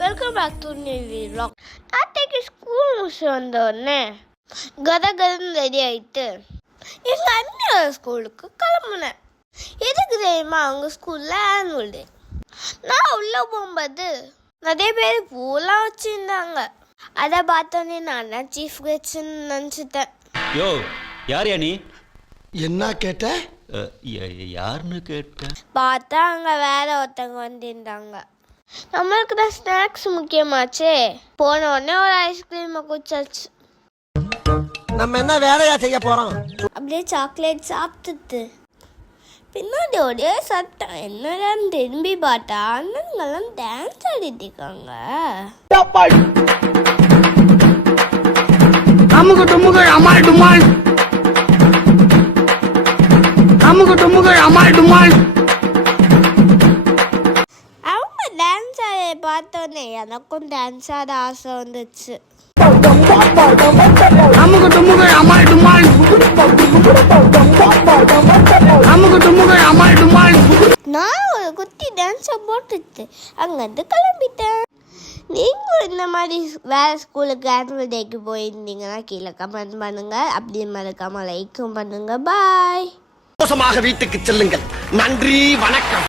Welcome back to new vlog. நாளைக்கு school முடிச்சு வந்தோடனே கதன்னு ரெடி ஆகிட்டு எங்கள் அண்ணியோட ஸ்கூலுக்கு கிளம்புனேன். எதுக்கு தெரியுமா? அவங்க ஸ்கூலில் ஆனுவல் டே. நான் உள்ளே போகும்போது நிறைய பேர் பூலாம் வச்சுருந்தாங்க. அதை பார்த்தோன்னே நான் தான் சீஃப் கெஸ்ட்னு நினச்சிட்டேன். யோ, யார் நீ? என்ன கேட்ட? யாருன்னு கேட்ட? பார்த்தா அங்கே வேற ஒருத்தவங்க வந்திருந்தாங்க. நம்மளுக்கு தான் ஸ்நாக்ஸ் முக்கியமாச்சே. போன உடனே ஒரு ஐஸ்கிரீமை குடிச்சாச்சு. நம்ம என்ன வேலையா செய்ய போறோம்? அப்படியே சாக்லேட் சாப்பிட்டுட்டு பின்னாடி ஒரே சத்தம். என்னதான் திரும்பி பார்த்தா அண்ணன்கெல்லாம் டான்ஸ் ஆடிட்டு இருக்காங்க. அமுகு டுமுகள் அமால் டுமால், அமுகு டுமுகள் அமால் டுமால். அவங்க டான்ஸ் ஆட பார்த்தோன்னே எனக்கும் டான்ஸ் ஆட ஆசை வந்துச்சு. அமுகு டுமுகள் அமால் டுமால், அமுகு டுமுகள் அமால் டுமால். நான் ஒரு குட்டி டான்ஸை போட்டுட்டு அங்கேருந்து கிளம்பிட்டேன். நீங்களும் இந்த மாதிரி வேறு ஸ்கூலுக்கு ஆனுவல் டேக்கு போயிருந்தீங்கன்னா கீழே கமெண்ட் பண்ணுங்கள். அப்படி மறக்காமல் லைக்கும் பண்ணுங்கள். பாய். மோசமாக வீட்டுக்கு செல்லுங்கள். நன்றி, வணக்கம்.